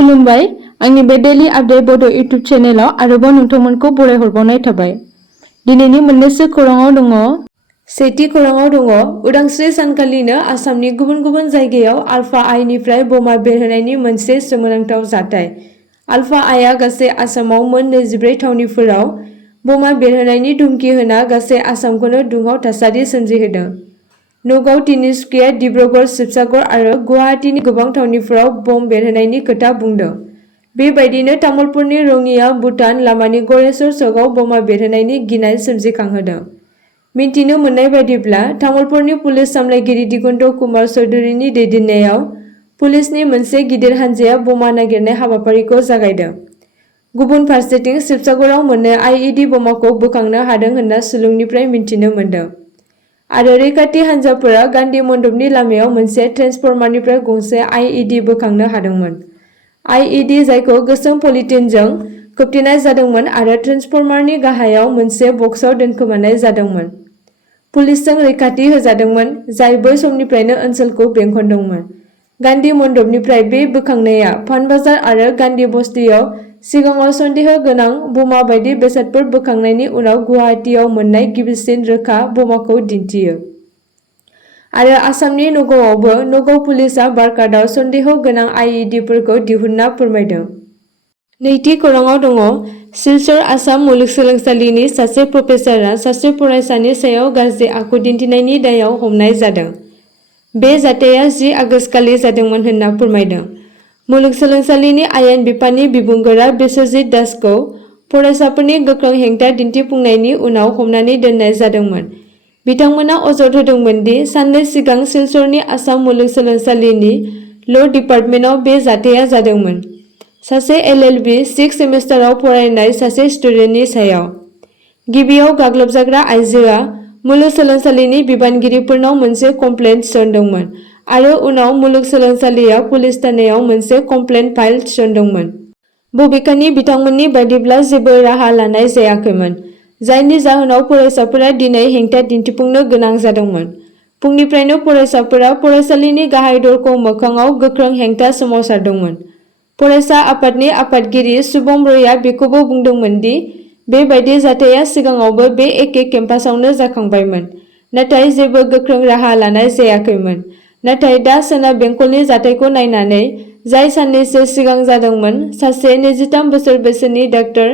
खुलुमबाय आंनि बे डेली आपडेट बड' इउटुब चेनेलाव आरोबाव नोंथांमोनखौ बरायहरबावनाय थाबाय। दिनैनि मोननैसो खौराङाव दङ। सेथि खौराङाव दङ उदांस्रि सानखालिनो आसामनि गुबुन गुबुन जायगायाव आलफा आइनिफ्राय बमा बेरहोनायनि मोनसे सोमोनांथाव जाथाय। आलफा आइआ गासै आसामाव मोन 24 थावनिफोराव बमा बेरहोनायनि धुमखि होना गासै आसामखौनो दुंहाव थासारि सोमजिहोदों। नगाव, तिनिसुकिया, डिब्रुगड़, शिबसागर आरो गुवाहाटीनि गोबां थावनिफोराव बम बेरहोनायनि खोथा बुंदों। बेबायदिनो तामुलपुरनि रङिया भुटान लामानि गरेस्वर सकआव बमा बेरहोनायनि गिनाय सोमजिखांहोदों। मिन्थिनो मोननाय बायदिब्ला तामुलपुरनि पुलिस सामलायगिरि दिगन्त कुमार चौधुरीनि दैदेननायाव पुलिसनि मोनसे गिदिर हानजाया बमा नागिरनाय हाबाफारिखौ जागायदों। गुबुन फारसेथिं शिबसागराव मोननै आइइडि बमाखौ बोखांनो हादों होनना सुलुंनिफ्राय मिन्थिनो मोन्दों। आरो रैखाथि हानजाफोरा गान्धी मन्दपनि लामायाव मोनसे ट्रेन्सफर्मारनिफ्राय गंसे आइइडि बोखांनो हादोंमोन। आइइडि जायखौ गोसोम पलिथिनजों खोबथेनाय जादोंमोन आरो ट्रेन्सफर्मारनि गाहायाव मोनसे बक्सआव दोनखोमानाय जादोंमोन। पुलिसजों रैखाथि होजादोंमोन, जाय बै समनिफ्रायनो ओनसोलखौ बेंखनदोंमोन। गान्धी मन्दपनिफ्राय बे बोखांनाया पानबाजार आरो गान्धी बस्तियाव सिगाङाव सन्देह गोनां बमा बायदि बेसादफोर बोखांनायनि उनाव गुवाहाटीआव मोननाय गिबिसिन रोखा बमाखौ दिन्थियो। आरो आसामनि नगावआवबो नगाव पुलिसआ बारकाटआव सन्देह गोनां आइइडिफोरखौ दिहुनना फोरमायदों। नैथि खौराङाव दङ सिलचर आसाम मुलुगसोलोंसालिनि सासे प्रफेसारआ सासे फरायसानि सायाव गाज्रि आखु दिन्थिनायनि दायाव हमनाय जादों। बे जाथाया 10 आगस्तखालि जादोंमोन होनना फोरमायदों। मुलुगसोलोंसालिनि आयेन बिफाननि बिबुंगोरा बिस्वजित दासखौ फरायसाफोरनि गोख्रों हेंथा दिन्थिफुंनायनि उनाव हमनानै दोननाय जादोंमोन। बिथांमोना अजद होदोंमोन दि साननै सिगां सिलचरनि आसाम मुलुगसोलोंसालिनि ल' डिपार्टमेन्टआव बे जाथाया जादोंमोन, सासे एलएलबी 6 सेमिस्टाराव फरायनाय सासे स्टुडेन्टनि सायाव। गिबियाव गाग्लोबजाग्रा आइजोआ मुलुगसोलोंसालिनि बिबानगिरिफोरनाव मोनसे कमप्लेन्ट थिसनदोंमोन आरो उनाव मुलुगसोलोंसालिया पुलिस थानायाव मोनसे कमप्लेन्ट फाइल थिसनदोंमोन। बबेखानि बिथांमोननि बायदिब्ला जेबो राहा लानाय जायाखैमोन, जायनि जाहोनाव फरायसाफोरा दिनै हेंथा दिन्थिफुंनो गोनां जादोंमोन। फुंनिफ्रायनो फरायसाफोरा फरायसालिनि गाहाय दरखं मोखाङाव गोख्रों हेंथा सोमावसारदोंमोन। फरायसा आफादनि आफादगिरि शुभम रयआ बेखौबो बुंदोंमोन दि बेबायदि जाथाया सिगाङावबो बे एखे केम्पासआवनो जाखांबायमोन, नाथाय जेबो गोख्रों राहा लानाय जायाखैमोन। नाथाय दा सोनाब बेंखलनि जाथायखौ नायनानै, जाय साननैसो सिगां जादोंमोन, सासे 23 बोसोर बैसोनि डाक्टार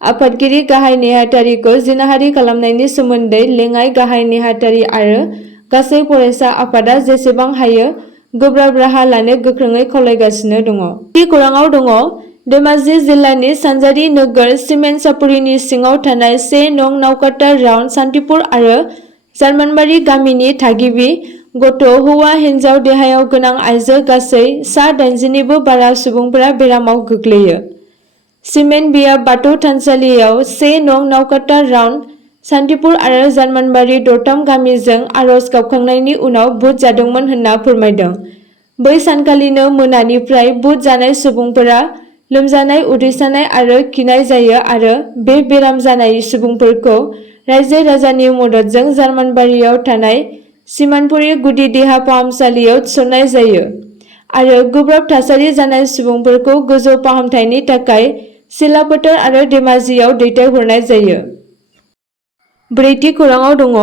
आफादगिरि गाहाय नेहाथारिखौ जिनाहारि खालामनायनि सोमोन्दै लेङाइ गाहाय नेहाथारि आरो गासै फरायसा आफादआ जेसेबां हायो गोब्राब राहा लानो गोख्रोङै खावलायगासिनो दङ। थि खौराङाव दङ धेमाजि जिल्लानि सानजारि नोगोर सिमेन्टसापुरिनि सिङाव थानाय 1 नं नावकाटा राउन्ड सान्तिपुर आरो जार्मानबारि गामिनि थागिबि गथ', हौवा हिन्जाव देहायाव गोनां आइजो गासै सा 80 निबो बारा सुबुंफोरा बेरामाव गोग्लैयो। सिमेन्ट बिया बाथौ थानसालियाव 1 नं नावकाटा राउन्ड सान्तिपुर आरो जार्मानबारि दरथाम गामिजों आरज गाबखांनायनि उनाव बुट जादोंमोन होनना फोरमायदों। बै सानखालिनो मोनानिफ्राय बुट जानाय सुबुंफोरा लोमजानाय, उदै सानाय आरो खिनाय जायो आरो बे बेराम जानाय सुबुंफोरखौ रायजो राजानि मददजों जार्मानबारियाव थानाय सिमानपुरि गुदि देहा फाहामसालियाव थिसननाय जायो आरो गोब्राब थासारि जानाय सुबुंफोरखौ गोजौ फाहामथायनि थाखाय सिलापोथार आरो धेमाजियाव दैथायहरनाय जायो। ब्रैथि खौराङाव दङ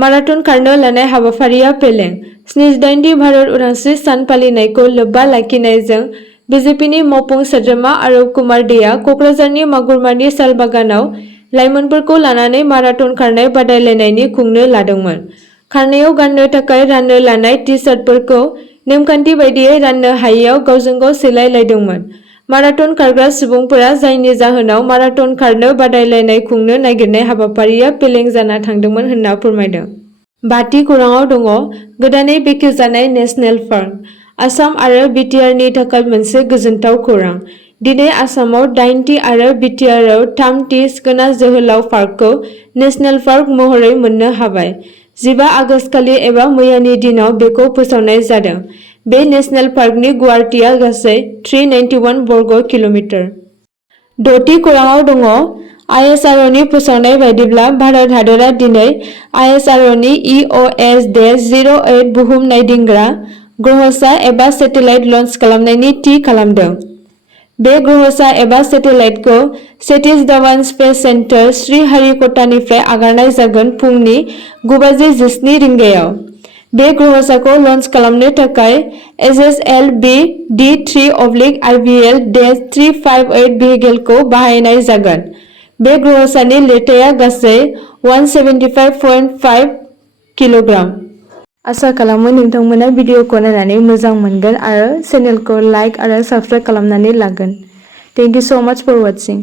माराथन खारनो लानाय हाबाफारिया फेलें। 78थि भारत उदांस्रि सान फालिनायखौ लोब्बा लाखिनायजों बिजेपिनि मावफुं सोद्रोमा आरब कुमार देआ क'क्राझारनि मागुरमारि सालबागानाव लाइमोनफोरखौ लानानै माराथन खारनाय बादायलायनायनि खुंनो लादोंमोन। खारनायाव गाननो थाखाय राननो लानाय टि-सार्टफोरखौ नेमखान्थि बायदियै राननो हायैयाव गावजों गाव सैलायलायदोंमोन। माराथन खारग्रा सुबुंफोरा, जायनि जाहोनाव माराथन खारनो बादायलायनाय खुंनो नागिरनाय हाबाफारिया फेलें जाना थांदोंमोन होनना फोरमायदों। बाथि खौराङाव दङ गोदानै बेखेवजानाय नेशनेल पार्क। आसाम आरो बिटिआरनि थाखाय मोनसे गोजोनथाव खौरां। दिनै आसामाव 8थि आरो बिटिआरआव 3थि सिखोना जोहोलाव पार्कखौ नेशनेल पार्क महरै मोननो हाबाय। 15 आगस्तखालि एबा मैयानि दिनाव बेखौ फोसावनाय जादों। बे नेशनेल पार्कनि गुवारथिया गासै 391 बर्ग किल'मिटार। 6थि खौराङाव दङ आइएसआरअनि फोसावनाय बायदिब्ला भारत हादरा दिनै आइएसआरअनि EOS-08 बुहुम नायदिंग्रा ग्रहसा एबा सेटेलाइट लन्च खालामनायनि थि खालामदों। बे ग्रहसा एबा सेटेलाइटखौ सतीश धावन स्पेस सेन्टार श्रीहरिक'टानिफ्राय आगारनाय जागोन फुंनि 9:17 रिंगायाव। बे ग्रहसाखौ लन्च खालामनो थाखाय SSLV D3/IVL-358 भेहिकेलखौ बाहायनाय जागोन। बे ग्रहसानि लिरथाया गासै 175.5 किल'ग्राम। आसा खालामो नोंथांमोना भिडिअखौ नायनानै मोजां मोनगोन आरो चेनेलखौ लाइक आरो साबस्क्राइब खालामनानै लागोन। Thank you so much for watching.